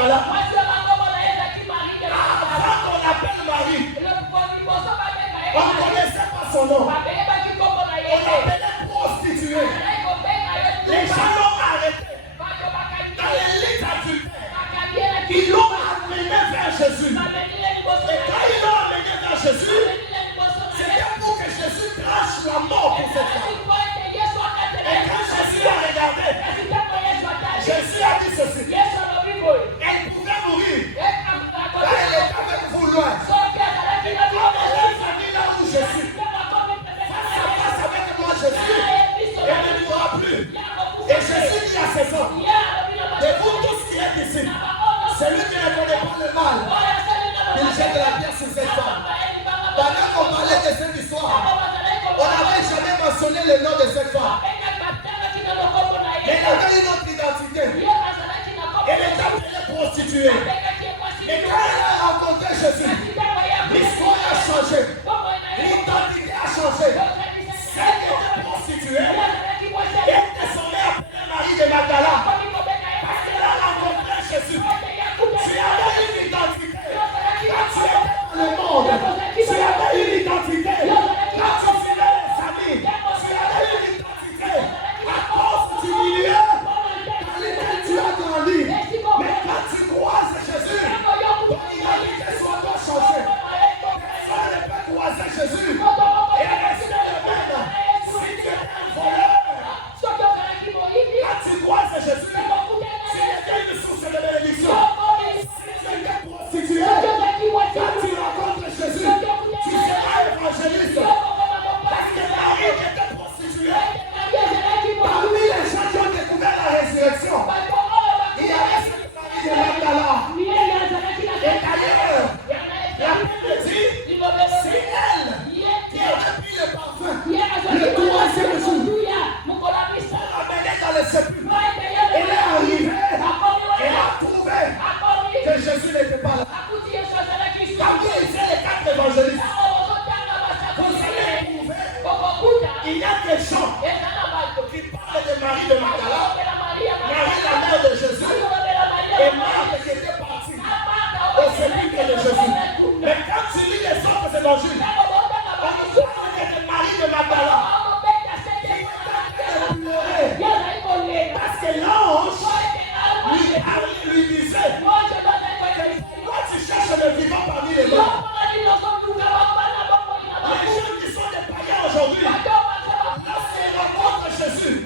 Magdala. Avant qu'on appelle Marie, on ne connaissait pas son nom. On l'appelait prostituée. Les gens l'ont arrêté. Dans les lits adultères, ils l'ont amené vers Jésus. Et quand ils l'ont amené vers Jésus, c'était pour que Jésus crache la mort pour cette femme. Et quand Jésus a regardé, Jésus a dit ceci. Elle pouvait mourir. Là, elle est avec vous loin. Comme elle est venue là où je suis, face à face avec moi, Jésus, elle ne mourra plus. Et Jésus dit à ses hommes, de vous tous qui êtes ici, celui qui ne connaît pas le mal, il jette la pierre sur cette femme. Pendant qu'on parlait de cette histoire, on n'avait jamais mentionné le nom de cette femme. Mais elle avait une autre identité. Elle était appelée prostituée. Et quand elle a rencontré Jésus, l'histoire a changé. L'identité a changé. Celle qui était prostituée, elle était désormais appelée Marie de Magdala. Parce qu'elle a rencontré Jésus. Tu avais une identité. Quand tu étais dans le monde, tu avais une identité. Quand tu suivais les amis, tu avais une identité. À cause du milieu dans lequel tu as grandi. Mais quand tu croises Jésus, ton identité soit pas changée. Personne ne peut croiser Jésus et rester le même. Si tu es un voleur, quand tu croises Jésus, tu étais une source de bénédiction. Si tu étais prostitué, quand tu rencontres Jésus, tu seras évangéliste. Parce que Marie était prostituée. Parmi les gens qui ont découvert la résurrection, il y avait cette Marie de Magdala. Et d'ailleurs, la Bible dit, c'est elle qui a pris le parfum le troisième jour pour l'amener dans le sépulcre. Elle est arrivée, elle a trouvé que Jésus n'était pas là. Quand vous lisez les 4 évangélistes, vous allez trouver, il y a des gens qui parlent de Marie de Magdala, Marie la mère de Jésus, et Marthe qui était partie au sépulcre de Jésus. Mais quand tu lis les autres évangiles, on nous parle de Marie de Magdala qui était en train de pleurer parce que l'ange lui disait, pourquoi tu cherches le vivant parmi les morts? Les gens qui sont des païens aujourd'hui, lorsqu'ils rencontrent Jésus,